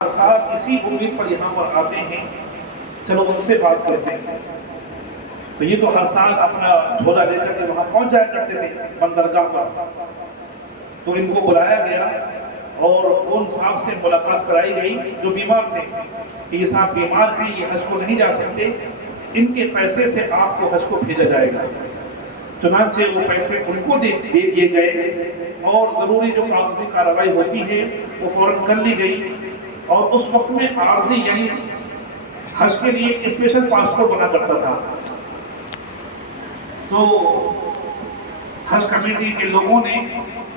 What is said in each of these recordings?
سال اسی امید پر یہاں پر آتے ہیں، چلو ان سے بات کرتے ہیں۔ تو یہ تو ہر سال اپنا جھولا لے کر کے وہاں پہنچ جایا کرتے تھے بندرگاہ پر۔ تو ان کو بلایا گیا اور ان صاحب سے ملاقات کرائی گئی جو بیمار تھے کہ یہ صاحب بیمار ہیں، یہ حج کو نہیں جا سکتے، ان کے پیسے سے آپ کو حج کو بھیجا جائے گا۔ چنانچہ وہ پیسے ان کو دے دیے گئے اور ضروری جو کاغذی کارروائی ہوتی ہے وہ فوراً کر لی گئی۔ اور اس وقت میں عارضی یعنی حج کے لیے اسپیشل پاسپورٹ بنا کرتا تھا، تو حج کمیٹی کے لوگوں نے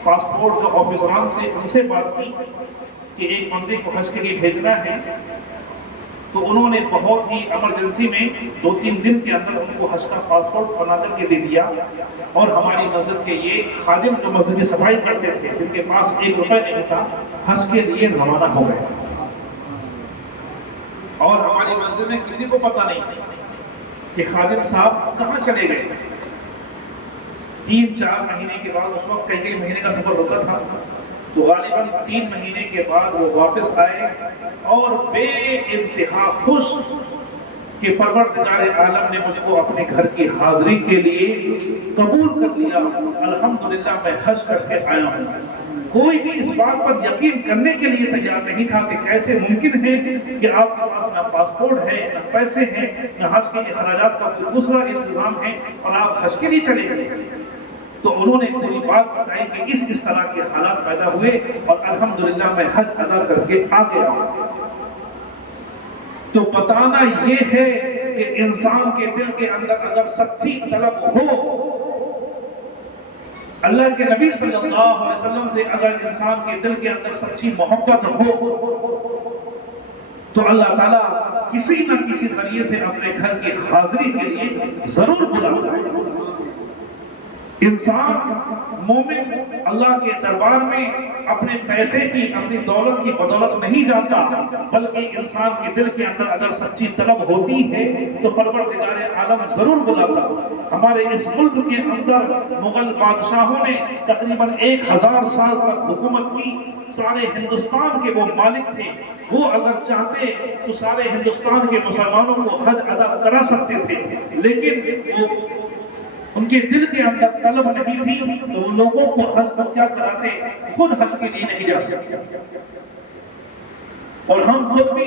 پاسپورٹ جو آفیسران سے ان سے بات کی کہ ایک بندے کو حج کے لیے بھیجنا ہے، تو انہوں نے بہت ہی ایمرجنسی میں 2-3 دن کے اندر ان کو حج کا پاسپورٹ بنا کر کے دے دیا۔ اور ہماری مسجد کے یہ خادم جو مسجد کی صفائی کرتے تھے، جن کے پاس 1 روپے نہیں تھا، حج کے لیے روانہ ہو گئے۔ اور ہماری مسجد میں کسی کو پتہ نہیں کہ خادم صاحب کہاں چلے گئے۔ 3-4 مہینے کے بعد، اس وقت کئی مہینے کا سفر ہوتا تھا، تو غالباً 3 مہینے کے بعد وہ واپس آئے اور بے انتہا خوش کہ پروردگار عالم نے مجھ کو اپنے گھر کی حاضری کے لیے قبول کر لیا، الحمدللہ میں حج کر کے آیا ہوں۔ کوئی بھی اس بات پر یقین کرنے کے لیے تیار نہیں تھا کہ کیسے ممکن ہے کہ آپ کے پاس نہ پاسپورٹ ہے، نہ پیسے ہیں، نہ حج کے اخراجات کا کوئی دوسرا انتظام ہے اور آپ حج کے لیے چلے گئے۔ تو انہوں نے پوری بات بتائی کہ اس طرح کے حالات پیدا ہوئے اور الحمدللہ میں حج ادا کر کے آ گیا۔ تو بتانا یہ ہے کہ انسان کے دل کے اندر اگر سچی طلب ہو، اللہ کے نبی صلی اللہ علیہ وسلم سے اگر انسان کے دل کے اندر سچی محبت ہو، تو اللہ تعالیٰ کسی نہ کسی ذریعے سے اپنے گھر کی حاضری کے لیے ضرور بلاتا ہے۔ انسان مومن اللہ کے دربار میں اپنے پیسے کی، اپنی دولت کی بدولت نہیں جاتا، بلکہ انسان کے دل کے اندر اگر سچی طلب ہوتی ہے تو پروردگار عالم ضرور بلاتا۔ ہمارے اس ملک کے اندر مغل بادشاہوں نے تقریباً 1000 سال تک حکومت کی۔ سارے ہندوستان کے وہ مالک تھے، وہ اگر چاہتے تو سارے ہندوستان کے مسلمانوں کو حج ادا کرا سکتے تھے، لیکن وہ ان کے دل کے اندر طلب نہیں تھی، تو ان لوگوں کو حج پر کیا کراتے، خود حج کے لیے نہیں جا سکتے۔ اور ہم خود بھی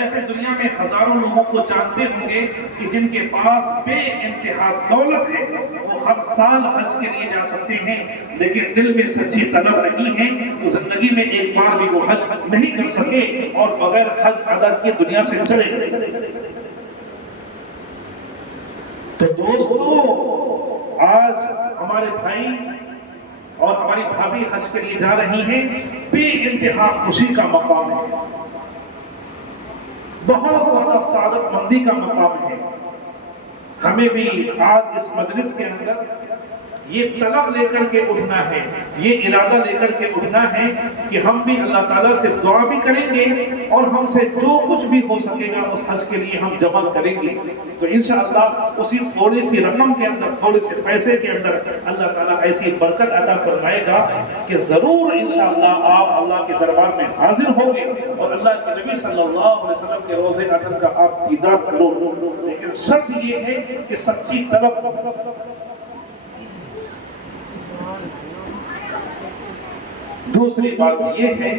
ایسے دنیا میں ہزاروں لوگوں کو جانتے ہوں گے کہ جن کے پاس بے انتہا دولت ہے، وہ ہر سال حج کے لیے جا سکتے ہیں، لیکن دل میں سچی طلب نہیں ہے، تو زندگی میں ایک بار بھی وہ حج نہیں کر سکے اور بغیر حج ادا کیے دنیا سے چلے گئے۔ تو دوستو، آج ہمارے بھائی اور ہماری بھابھی حج کے لیے جا رہی ہیں، بے انتہا خوشی کا مقام ہے، بہت زیادہ سعادت مندی کا مقام ہے۔ ہمیں بھی آج اس مجلس کے اندر یہ طلب لے کر کے اٹھنا ہے، یہ ارادہ لے کر کے اٹھنا ہے کہ ہم بھی اللہ تعالیٰ سے دعا بھی کریں گے اور ہم سے جو کچھ بھی ہو سکے گا اس حج کے لیے ہم جمع کریں گے۔ تو انشاءاللہ اسی تھوڑی سی رقم کے اندر، تھوڑے سے پیسے کے اندر اللہ تعالیٰ ایسی برکت عطا فرمائے گا کہ ضرور انشاءاللہ آپ اللہ کے دربار میں حاضر ہوں گے اور اللہ کے نبی صلی اللہ علیہ وسلم کے روضے اطہر کا آپ دیدار کرو۔ لیکن شرط یہ ہے کہ سچی طلب۔ دوسری بات یہ ہے